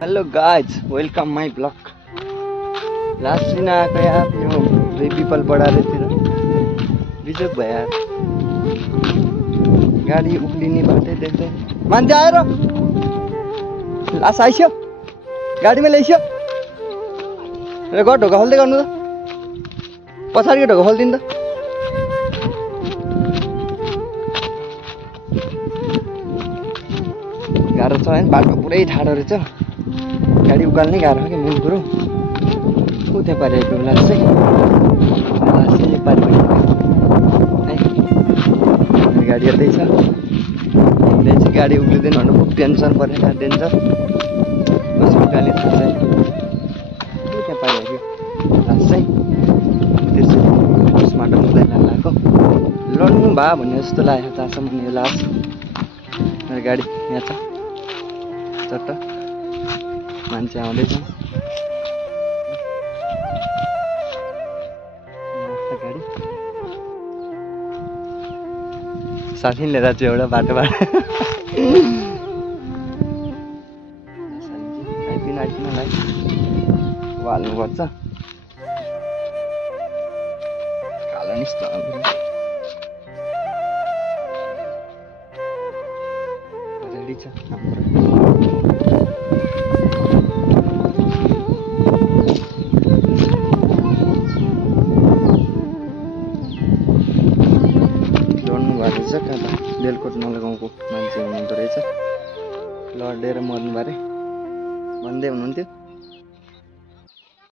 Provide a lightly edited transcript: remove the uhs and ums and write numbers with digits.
Hello guys, welcome my blog. Last दिन आएको यार, यो पिपल बढा रहेतिर बिजोक भयो यार। गाडी उक्लिने बाटै देख्दै मान्छे आएर लास आइस्यो, गाडीमा ल्याइस्यो। ढोका खोल्दै गर्नु त, पछाडिको ढोका खोलिदिनु त। गाह्रो छ होइन, बाटो पुरै ठाडो रहेछ। गाडी उकाल्नै गाह्रो हो कि मेन कुरो। उतै पारिरहेको होला चाहिँ गाडी हेर्दैछ। चाहिँ गाडी उक्लिँदैन भन्नु खुब टेन्सन परेर डेन्जर। कसो उकाल्ने थाहा छैन। त्यहाँ पारिरहेको लास चाहिँ त्यसरी पोस्टमार्टमलाई लगाएको लड्नु भए भन्ने जस्तो लागेको जहाँसम्म यो लास। गाडी यहाँ छ चट्ट, मान्छे आउँदैछ। गाडी साथी लिएर चाहिँ एउटा बाटोबाट आइपिनलाई हाल्नुपर्छ। कालो निस्तो रेडी छ हाम्रो। कहाँ त बेलकोट नलगाउँको मान्छे हुनुहुँदो रहेछ, लडेर मर्नु बारे भन्दै हुनुहुन्थ्यो।